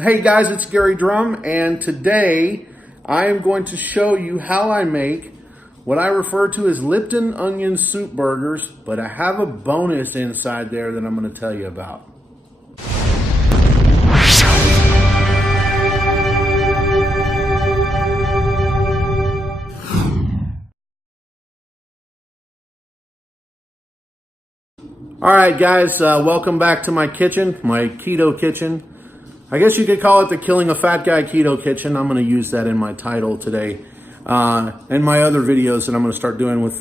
Hey guys, it's Gary Drum, and today I am going to show you how I make what I refer to as Lipton onion soup burgers, but I have a bonus inside there that I'm going to tell you about. All right guys, welcome back to my kitchen, my keto kitchen. I guess you could call it the Killing a Fat Guy Keto Kitchen. I'm going to use that in my title today. And my other videos that I'm going to start doing with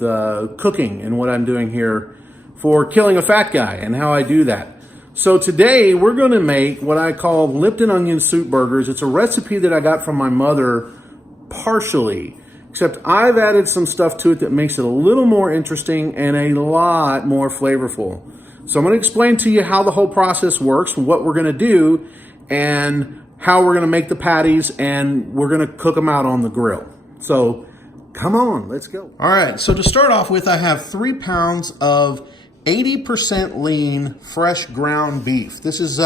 cooking and what I'm doing here for Killing a Fat Guy and how I do that. So today we're going to make what I call Lipton onion soup burgers. It's a recipe that I got from my mother partially, except I've added some stuff to it that makes it a little more interesting and a lot more flavorful. So I'm going to explain to you how the whole process works, what we're going to do, and how we're going to make the patties, and we're going to cook them out on the grill. So come on, let's go. All right, so to start off with, I have 3 pounds of 80% lean fresh ground beef. This is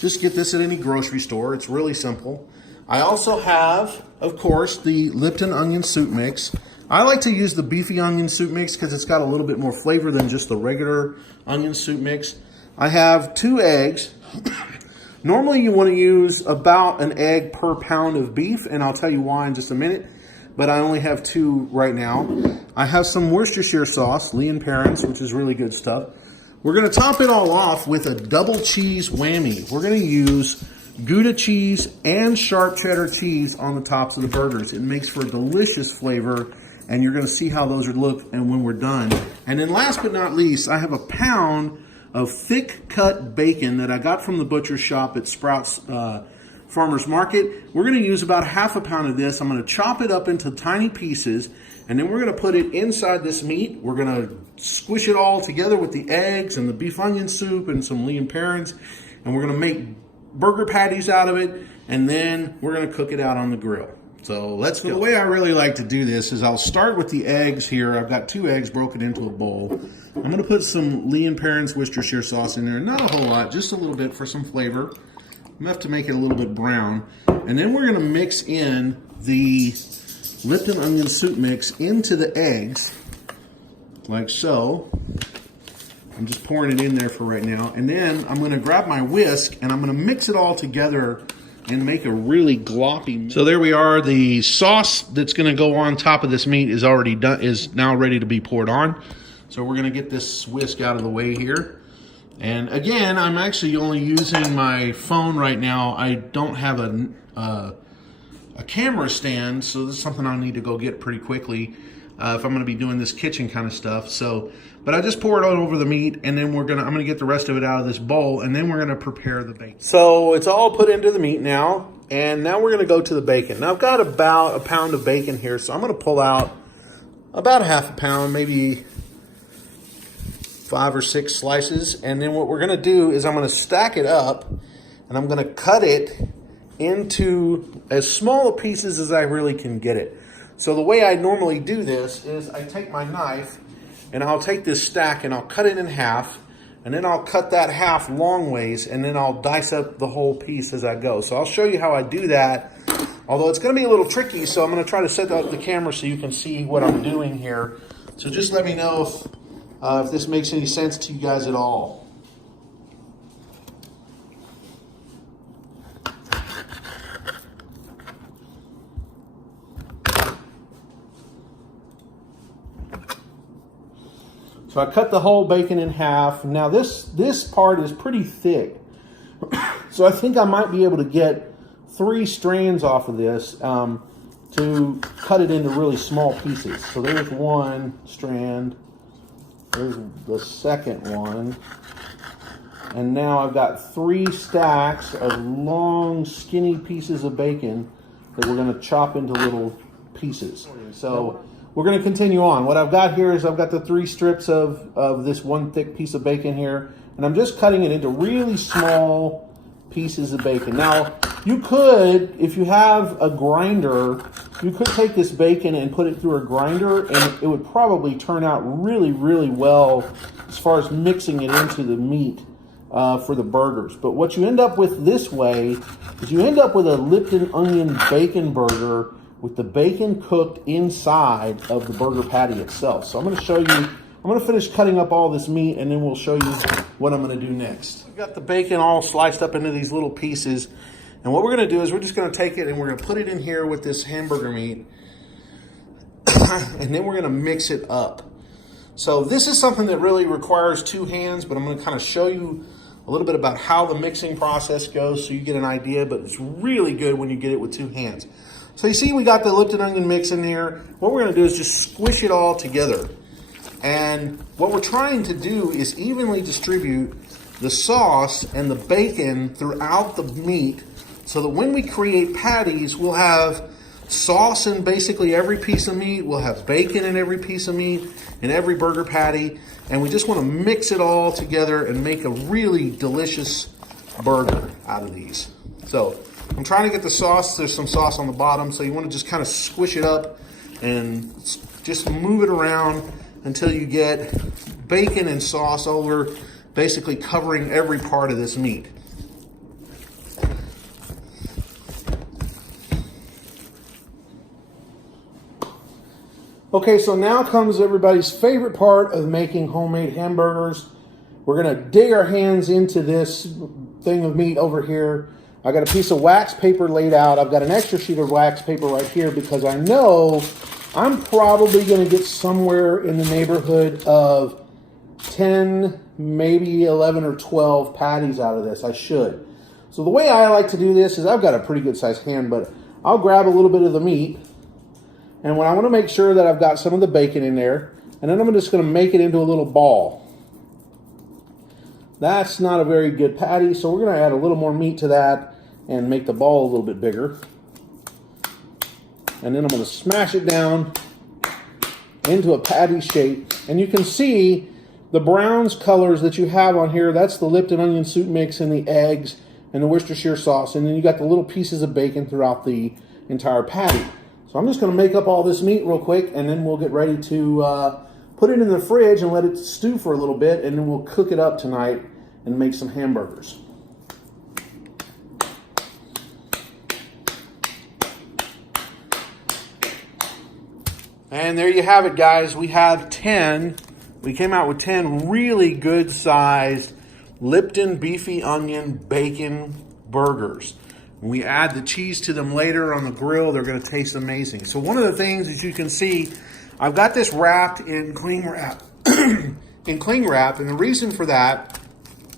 just get this at any grocery store. It's really simple. I also have, of course, the Lipton onion soup mix. I like to use the beefy onion soup mix because it's got a little bit more flavor than just the regular onion soup mix. I have 2 eggs. Normally you want to use about an egg per pound of beef, and I'll tell you why in just a minute, but I only have 2 right now. I have some Worcestershire sauce, Lee & Perrins, which is really good stuff. We're going to top it all off with a double cheese whammy. We're going to use Gouda cheese and sharp cheddar cheese on the tops of the burgers. It makes for a delicious flavor, and you're going to see how those would look and when we're done. And then last but not least, I have a pound of thick cut bacon that I got from the butcher shop at Sprouts Farmers Market. We're going to use about half a pound of this. I'm going to chop it up into tiny pieces, and then we're going to put it inside this meat. We're going to squish it all together with the eggs and the beef onion soup and some Lee & Perrins, and we're going to make burger patties out of it, and then we're going to cook it out on the grill. So let's go. The way I really like to do this is I'll start with the eggs here. I've got 2 eggs broken into a bowl. I'm going to put some Lee & Perrins Worcestershire sauce in there. Not a whole lot, just a little bit for some flavor. Enough to make it a little bit brown. And then we're going to mix in the Lipton onion soup mix into the eggs, like so. I'm just pouring it in there for right now. And then I'm going to grab my whisk and I'm going to mix it all together and make a really gloppy mix. So there we are. The sauce that's going to go on top of this meat is already done, is now ready to be poured on. So we're going to get this whisk out of the way here. And again, I'm actually only using my phone right now. I don't have a camera stand, so this is something I'll need to go get pretty quickly if I'm going to be doing this kitchen kind of stuff. So, but I just pour it all over the meat, and then I'm going to get the rest of it out of this bowl, and then we're going to prepare the bacon. So it's all put into the meat now, and now we're going to go to the bacon. Now I've got about a pound of bacon here, so I'm going to pull out about half a pound, maybe 5 or 6 slices, and then what we're going to do is I'm going to stack it up, and I'm going to cut it into as small pieces as I really can get it. So the way I normally do this is I take my knife and I'll take this stack and I'll cut it in half, and then I'll cut that half long ways, and then I'll dice up the whole piece as I go. So I'll show you how I do that, although it's going to be a little tricky, so I'm going to try to set up the camera so you can see what I'm doing here. So just let me know if this makes any sense to you guys at all. So I cut the whole bacon in half. Now this part is pretty thick. So I think I might be able to get 3 strands off of this to cut it into really small pieces. So there's 1 strand. There's the second one. And now I've got 3 stacks of long, skinny pieces of bacon that we're going to chop into little pieces. So we're going to continue on. What I've got here is I've got the 3 strips of this 1 thick piece of bacon here, and I'm just cutting it into really small pieces of bacon. Now, you could, if you have a grinder, you could take this bacon and put it through a grinder, and it would probably turn out really, really well as far as mixing it into the meat for the burgers. But what you end up with this way is you end up with a Lipton onion bacon burger with the bacon cooked inside of the burger patty itself. So I'm going to show you, I'm going to finish cutting up all this meat and then we'll show you what I'm going to do next. We've got the bacon all sliced up into these little pieces. And what we're going to do is we're just going to take it and we're going to put it in here with this hamburger meat. And then we're going to mix it up. So this is something that really requires two hands, but I'm going to kind of show you a little bit about how the mixing process goes so you get an idea, but it's really good when you get it with two hands. So you see we got the Lipton onion mix in here. What we're going to do is just squish it all together. And what we're trying to do is evenly distribute the sauce and the bacon throughout the meat so that when we create patties, we'll have sauce in basically every piece of meat. We'll have bacon in every piece of meat, in every burger patty. And we just want to mix it all together and make a really delicious burger out of these. So I'm trying to get the sauce. There's some sauce on the bottom. So you want to just kind of squish it up and just move it around until you get bacon and sauce over, basically covering every part of this meat. Okay, so now comes everybody's favorite part of making homemade hamburgers. We're gonna dig our hands into this thing of meat over here. I got a piece of wax paper laid out. I've got an extra sheet of wax paper right here because I know I'm probably gonna get somewhere in the neighborhood of 10, maybe 11 or 12 patties out of this. I should. So the way I like to do this is I've got a pretty good sized hand, but I'll grab a little bit of the meat. And when I want to make sure that I've got some of the bacon in there, and then I'm just going to make it into a little ball. That's not a very good patty, so we're going to add a little more meat to that and make the ball a little bit bigger. And then I'm going to smash it down into a patty shape. And you can see the browns colors that you have on here. That's the Lipton onion soup mix and the eggs and the Worcestershire sauce. And then you got the little pieces of bacon throughout the entire patty. So I'm just going to make up all this meat real quick, and then we'll get ready to put it in the fridge and let it stew for a little bit, and then we'll cook it up tonight and make some hamburgers. And there you have it, guys. We have 10. We came out with 10 really good sized Lipton beefy onion bacon burgers. When we add the cheese to them later on the grill, they're going to taste amazing. So one of the things, as you can see, I've got this wrapped in cling wrap. In cling wrap, and the reason for that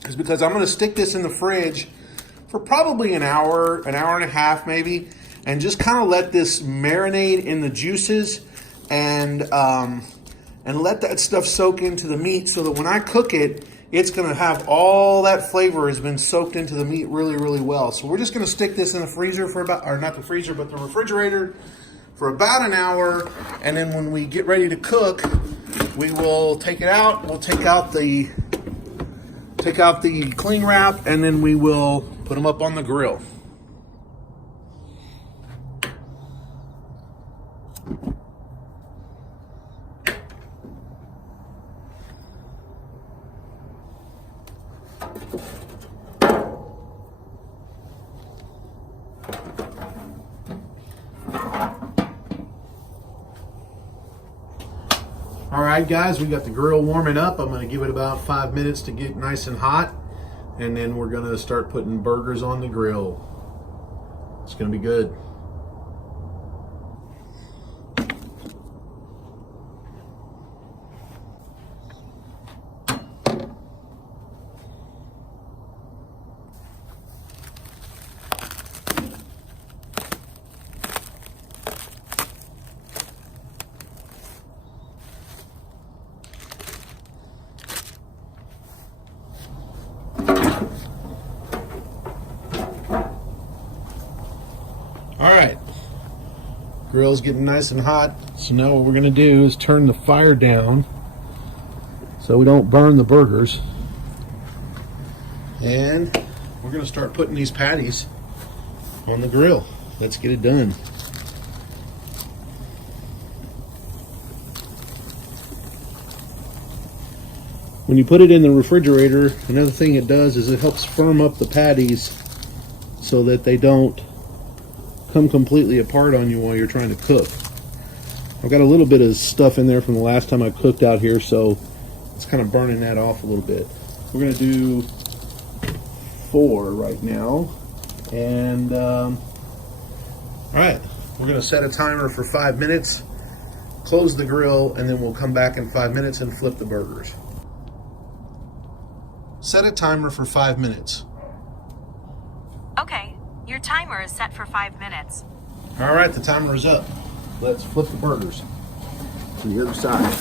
is because I'm going to stick this in the fridge for probably an hour and a half maybe, and just kind of let this marinate in the juices and let that stuff soak into the meat so that when I cook it, it's going to have all that flavor has been soaked into the meat really, really well. So we're just going to stick this in the freezer for about, or not the freezer, but the refrigerator for about an hour. And then when we get ready to cook, we will take it out. We'll take out the cling wrap, and then we will put them up on the grill. All right, guys, we got the grill warming up. I'm going to give it about 5 minutes to get nice and hot, and then we're going to start putting burgers on the grill. It's going to be good. All right, grill's getting nice and hot. So now what we're gonna do is turn the fire down so we don't burn the burgers. And we're gonna start putting these patties on the grill. Let's get it done. When you put it in the refrigerator, another thing it does is it helps firm up the patties so that they don't come completely apart on you while you're trying to cook. I've got a little bit of stuff in there from the last time I cooked out here, so it's kind of burning that off a little bit. We're going to do 4 right now. And all right, we're going to set a timer for 5 minutes, close the grill, and then we'll come back in 5 minutes and flip the burgers. Set a timer for 5 minutes. Okay, your timer is set for 5 minutes. All right, the timer is up. Let's flip the burgers to the other side.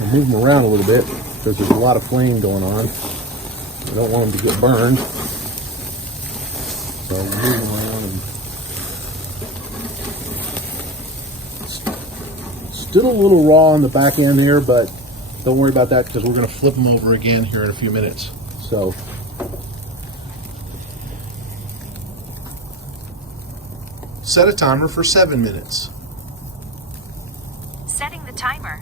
I'll move them around a little bit because there's a lot of flame going on. I don't want them to get burned. So we'll move them around. And still a little raw on the back end here, but don't worry about that because we're going to flip them over again here in a few minutes. So set a timer for 7 minutes. Setting the timer.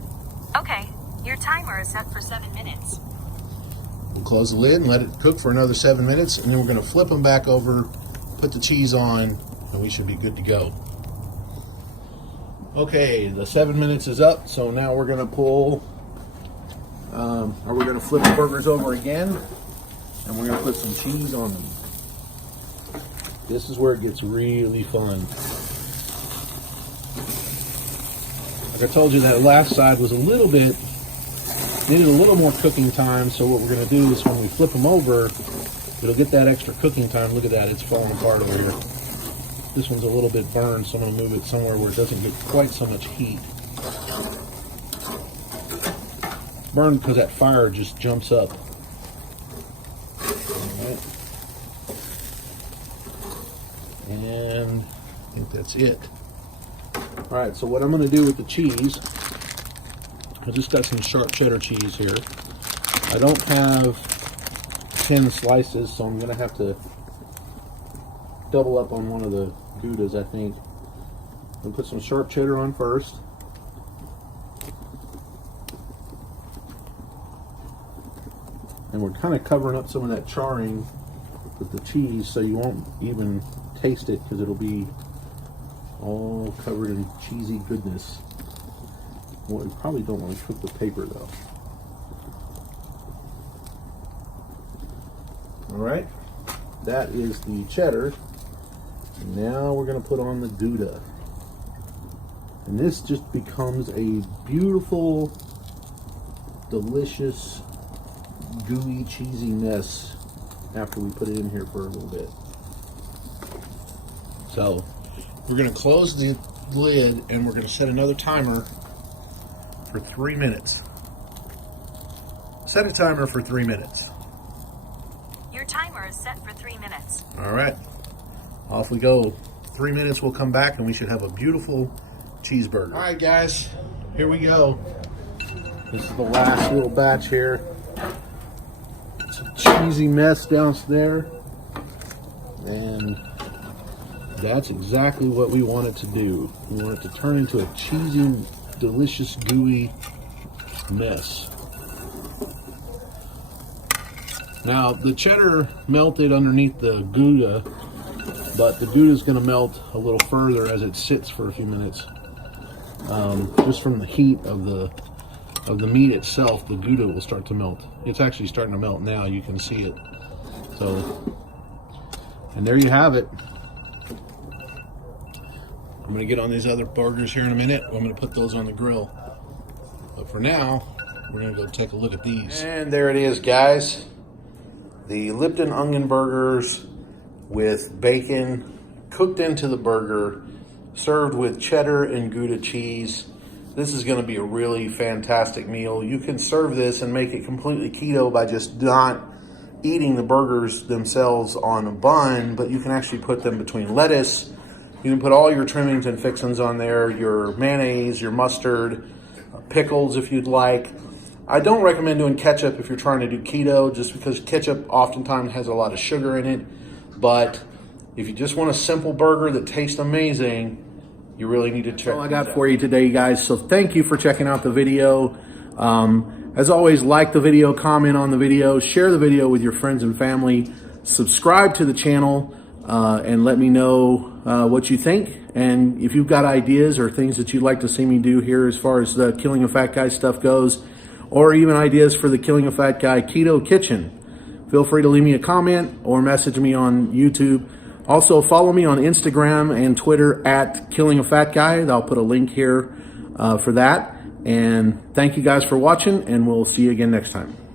Okay, your timer is set for 7 minutes. We'll close the lid and let it cook for another 7 minutes, and then we're going to flip them back over, put the cheese on, and we should be good to go. Okay, the 7 minutes is up, so now we're going to pull, we're going to flip the burgers over again, and we're going to put some cheese on them. This is where it gets really fun. Like I told you, that last side was needed a little more cooking time, so what we're going to do is when we flip them over, it'll get that extra cooking time. Look at that, it's falling apart over here. This one's a little bit burned, so I'm going to move it somewhere where it doesn't get quite so much heat. It's burned because that fire just jumps up. Alright. And I think that's it. Alright, so what I'm going to do with the cheese, I just got some sharp cheddar cheese here. I don't have 10 slices, so I'm going to have to double up on one of the Goudas, I think. I'll put some sharp cheddar on first. And we're kind of covering up some of that charring with the cheese so you won't even taste it because it'll be all covered in cheesy goodness. Well, we probably don't want to cook the paper though. Alright, that is the cheddar. Now we're going to put on the Gouda. And this just becomes a beautiful, delicious, gooey, cheesy mess after we put it in here for a little bit. So, we're going to close the lid and we're going to set another timer for 3 minutes. Set a timer for 3 minutes. Your timer is set for 3 minutes. All right. Off we go. 3 minutes, we'll come back and we should have a beautiful cheeseburger. All right, guys, here we go. This is the last little batch here. It's a cheesy mess down there. And that's exactly what we want it to do. We want it to turn into a cheesy, delicious, gooey mess. Now, the cheddar melted underneath the Gouda, but the Gouda is going to melt a little further as it sits for a few minutes. Just from the heat of the meat itself, the Gouda will start to melt. It's actually starting to melt now. You can see it. So, and there you have it. I'm going to get on these other burgers here in a minute. I'm going to put those on the grill. But for now, we're going to go take a look at these. And there it is, guys. The Lipton onion burgers with bacon cooked into the burger, served with cheddar and Gouda cheese. This is going to be a really fantastic meal. You can serve this and make it completely keto by just not eating the burgers themselves on a bun, but you can actually put them between lettuce. You can put all your trimmings and fixings on there, your mayonnaise, your mustard, pickles if you'd like. I don't recommend doing ketchup if you're trying to do keto, just because ketchup oftentimes has a lot of sugar in it. But if you just want a simple burger that tastes amazing, you really need to check. That's all I got for you today, guys. So thank you for checking out the video. As always, like the video, comment on the video, share the video with your friends and family, subscribe to the channel, and let me know what you think. And if you've got ideas or things that you'd like to see me do here as far as the Killing a Fat Guy stuff goes, or even ideas for the Killing a Fat Guy Keto Kitchen, feel free to leave me a comment or message me on YouTube. Also, follow me on Instagram and Twitter at Killing a Fat Guy. I'll put a link here for that. And thank you guys for watching, and we'll see you again next time.